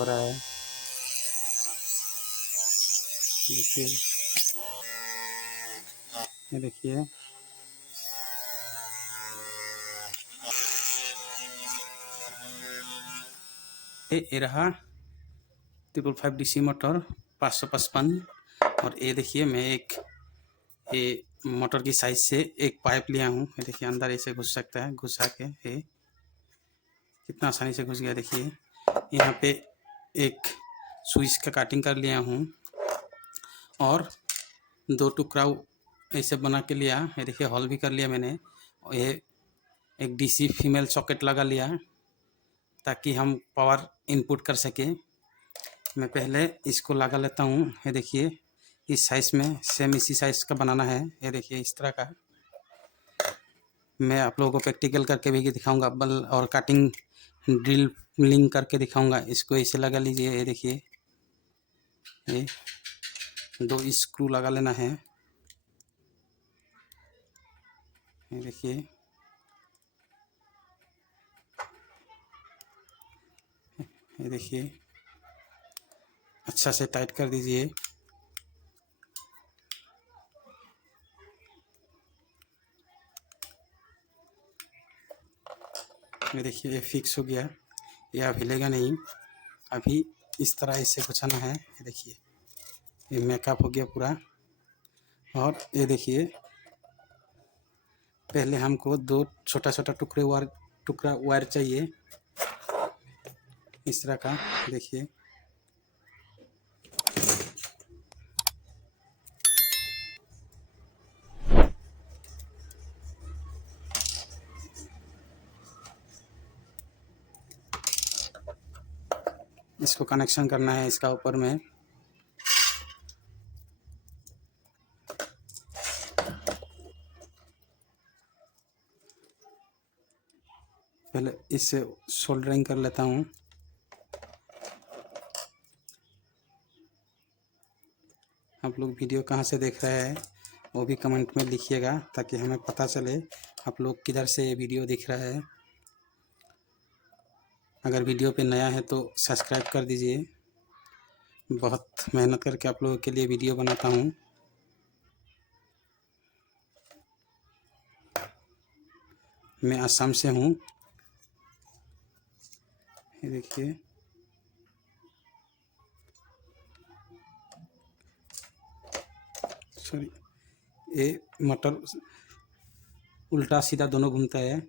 हो रहा है। देखिए, ये देखिए, ये रहा 555 DC मोटर 555। और ये देखिए, मैं एक ये मोटर की साइज से एक पाइप लिया हूँ। ये देखिए, अंदर ऐसे घुस सकता है, घुसा के ये कितना आसानी से घुस गया। देखिए, यहाँ पे एक स्विच का काटिंग कर लिया हूँ और 2 टुकड़ा ऐसे बना के लिया। ये देखिए, होल भी कर लिया मैंने। और ये एक DC फीमेल सॉकेट लगा लिया ताकि हम पावर इनपुट कर सके। मैं पहले इसको लगा लेता हूँ। ये देखिए, इस साइज़ में सेम इसी साइज़ का बनाना है। ये देखिए, इस तरह का मैं आप लोगों को प्रैक्टिकल करके भी दिखाऊंगा, बल और कटिंग ड्रिल लिंक करके दिखाऊंगा। इसको ऐसे लगा लीजिए। ये देखिए, ये 2 स्क्रू लगा लेना है। ये देखिए, ये देखिए, अच्छा से टाइट कर दीजिए। ये देखिए, ये फिक्स हो गया। ये अब हिलेगा नहीं। अभी इस तरह इसे घुसाना है। ये देखिए, ये मेकअप हो गया पूरा। और ये देखिए, पहले हमको 2 छोटा छोटा टुकड़ा वायर चाहिए, इस तरह का। देखिए, इसको कनेक्शन करना है इसका ऊपर में। पहले इससे सोल्डरिंग कर लेता हूँ। आप लोग वीडियो कहाँ से देख रहे हैं वो भी कमेंट में लिखिएगा ताकि हमें पता चले आप लोग किधर से ये वीडियो दिख रहा है। अगर वीडियो पे नया है तो सब्सक्राइब कर दीजिए। बहुत मेहनत करके आप लोगों के लिए वीडियो बनाता हूँ। मैं असम से हूँ। ये देखिए, सॉरी, ये मोटर उल्टा सीधा दोनों घूमता है।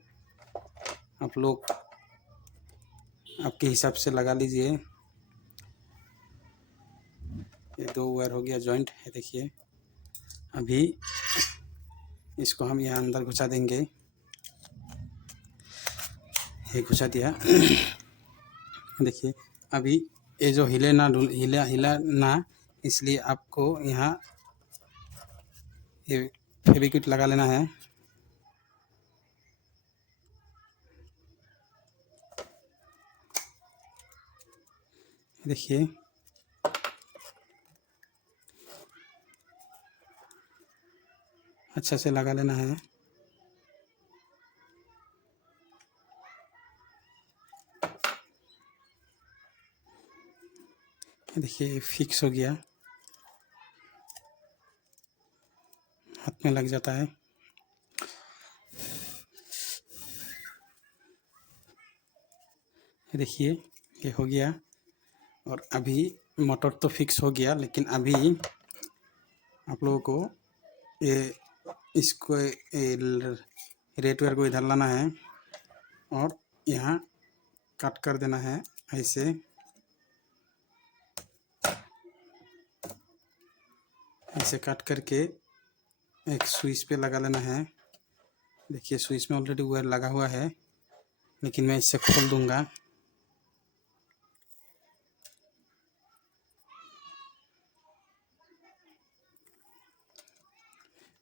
आप लोग आपके हिसाब से लगा लीजिए। ये 2 वायर हो गया जॉइंट। है देखिए, अभी इसको हम यहाँ अंदर घुसा देंगे। ये घुसा दिया। देखिए, अभी ये जो हिला ना, इसलिए आपको यहाँ ये फेविक्विक लगा लेना है। देखिए, अच्छा से लगा लेना है। देखिए, फिक्स हो गया, हाथ में लग जाता है। देखिए, ये हो गया। और अभी मोटर तो फिक्स हो गया, लेकिन अभी आप लोगों को ये इसको रेट वेयर को इधर लाना है और यहाँ कट कर देना है ऐसे। ऐसे कट करके एक स्विच पे लगा लेना है। देखिए, स्विच में ऑलरेडी वायर लगा हुआ है, लेकिन मैं इसे खोल दूंगा।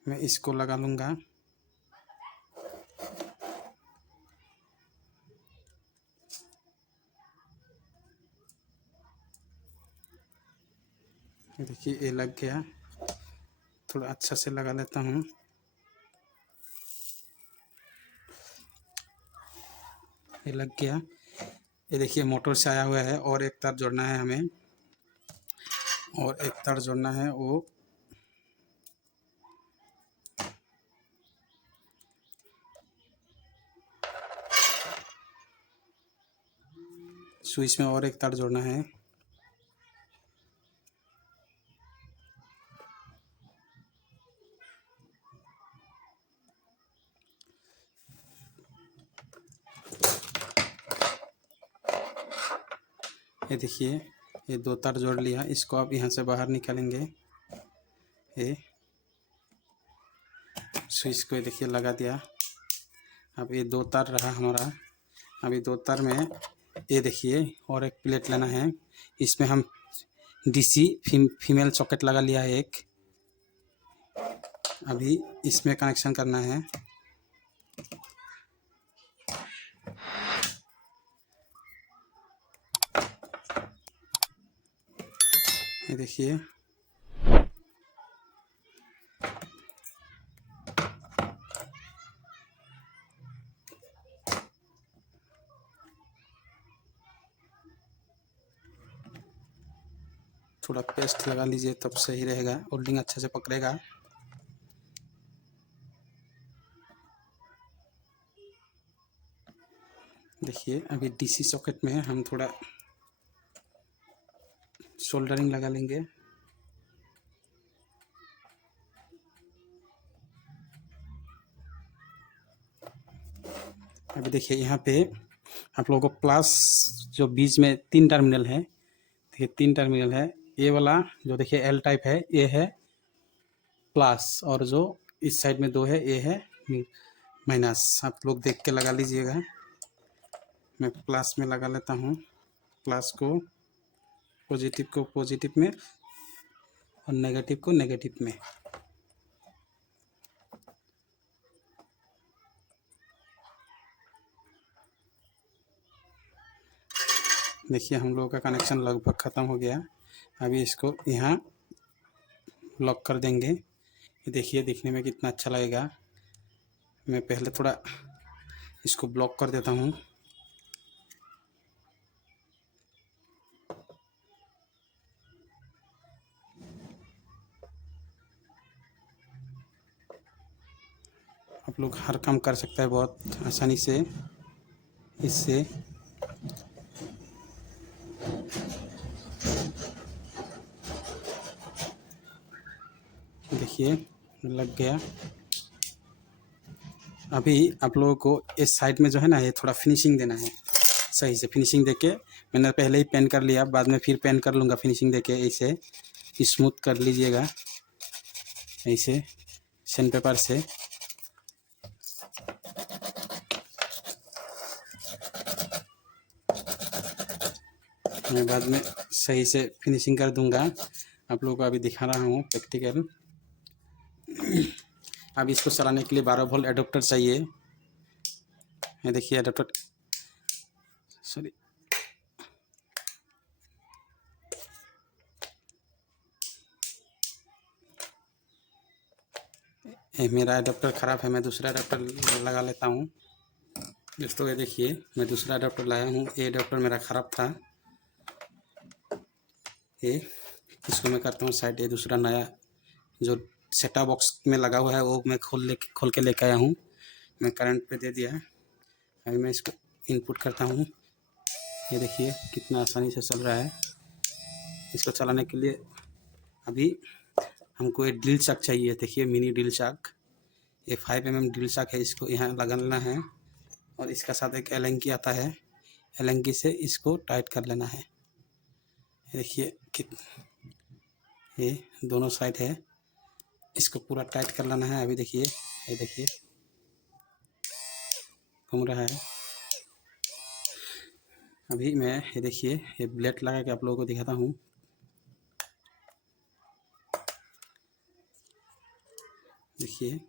मैं इसको लगा लूँगा। देखिए, ये लग गया। थोड़ा अच्छा से लगा लेता हूँ। ये लग गया। ये देखिए मोटर से आया हुआ है और एक तार जोड़ना है हमें, और एक तार जोड़ना है वो स्विच में, और एक तार जोड़ना है। ये देखिए ये 2 तार जोड़ लिया, इसको आप यहाँ से बाहर निकालेंगे। ये स्विच को देखिए लगा दिया। अब ये 2 तार रहा हमारा। अभी 2 तार में ये देखिए और एक प्लेट लेना है, इसमें हम डीसी फीमेल सॉकेट लगा लिया है एक। अभी इसमें कनेक्शन करना है। ये देखिए थोड़ा पेस्ट लगा लीजिए तब सही रहेगा, होल्डिंग अच्छे से पकड़ेगा। देखिए अभी डीसी सॉकेट में हम थोड़ा सोल्डरिंग लगा लेंगे। अभी देखिए यहाँ पे आप लोगों को प्लस जो बीच में 3 टर्मिनल है, देखिए 3 टर्मिनल है। ये वाला जो देखिए एल टाइप है ये है प्लस, और जो इस साइड में 2 है ये है माइनस। आप लोग देख के लगा लीजिएगा। मैं प्लस में लगा लेता हूँ, प्लस को पॉजिटिव में और नेगेटिव को नेगेटिव में। देखिए हम लोगों का कनेक्शन लगभग ख़त्म हो गया। अभी इसको यहाँ लॉक कर देंगे। ये देखिए दिखने में कितना अच्छा लगेगा। मैं पहले थोड़ा इसको ब्लॉक कर देता हूँ। आप लोग हर काम कर सकता है बहुत आसानी से इससे। देखिए लग गया। अभी आप लोगों को इस साइड में जो है ना ये थोड़ा फिनिशिंग देना है, सही से फिनिशिंग देके। मैंने पहले ही पेन कर लिया, बाद में फिर पेन कर लूँगा फिनिशिंग देके। ऐसे स्मूथ कर लीजिएगा ऐसे सैंड पेपर से। मैं बाद में सही से फिनिशिंग कर दूंगा। आप लोगों को अभी दिखा रहा हूँ प्रैक्टिकल। अब इसको चलाने के लिए 12 वोल्ट एडाप्टर चाहिए। ये देखिए एडाप्टर, सॉरी ये मेरा एडाप्टर ख़राब है, मैं दूसरा एडाप्टर लगा लेता हूँ। दोस्तों ये देखिए मैं दूसरा एडाप्टर लाया हूँ, ये एडाप्टर मेरा ख़राब था। ये इसको मैं करता हूँ साइड। ये दूसरा नया जो सेटअप बॉक्स में लगा हुआ है वो मैं खोल के लेके आया हूँ। मैं करंट पे दे दिया। अभी मैं इसको इनपुट करता हूँ। ये देखिए कितना आसानी से चल रहा है। इसको चलाने के लिए अभी हमको एक ड्रिल चाक चाहिए। देखिए मिनी ड्रिल चाक, ये 5 mm ड्रिल चाक है। इसको यहाँ लगाना है और इसका साथ एक एलंकी आता है, एलंकी से इसको टाइट कर लेना है। देखिए ये दोनों साइड है, इसको पूरा टाइट कर लेना है। अभी देखिए ये देखिए घूम रहा है। अभी मैं ये देखिए ये ब्लेड लगा के आप लोगों को दिखाता हूँ। देखिए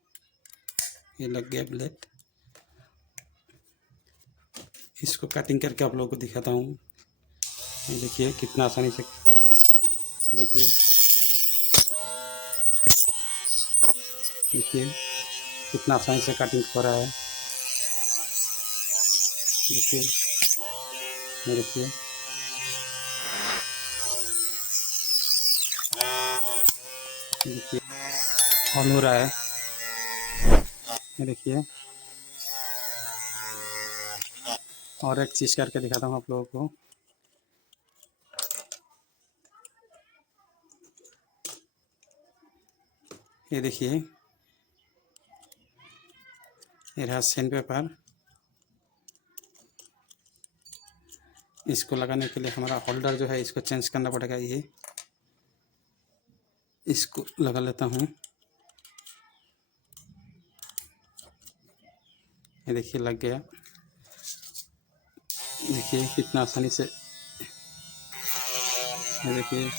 ये लग गया ब्लेड। इसको कटिंग करके आप लोगों को दिखाता हूँ। ये देखिए कितना आसानी से, देखिए कितना आसानी से कटिंग हो रहा है। देखिए ये देखिए, देखिए ऑन हो रहा है। ये देखिए, और एक चीज़ करके दिखाता हूँ आप लोगों को। ये देखिए, ये रहा सैंड पेपर। इसको लगाने के लिए हमारा होल्डर जो है इसको चेंज करना पड़ेगा। ये इसको लगा लेता हूँ। ये देखिए लग गया। देखिए कितना आसानी से, ये देखिए,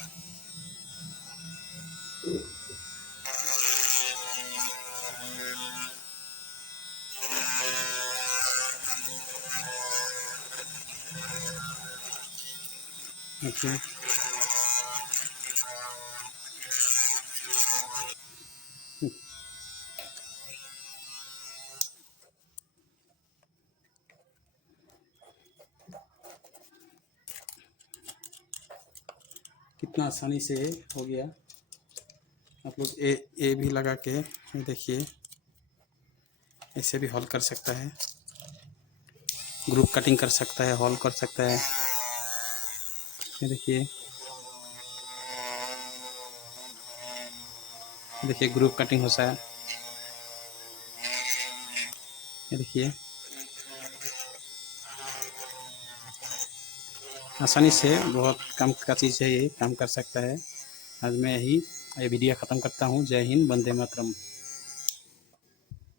देखिए कितना आसानी से हो गया। आप लोग ए भी लगा के, ये देखिए, ऐसे भी हॉल कर सकता है, ग्रुप कटिंग कर सकता है, हॉल कर सकता है। ये देखिए, देखिए ग्रुप कटिंग होता है। ये देखिए आसानी से, बहुत कम का चीज़ है, ये काम कर सकता है। आज मैं यही ये वीडियो ख़त्म करता हूँ। जय हिंद, वंदे मातरम।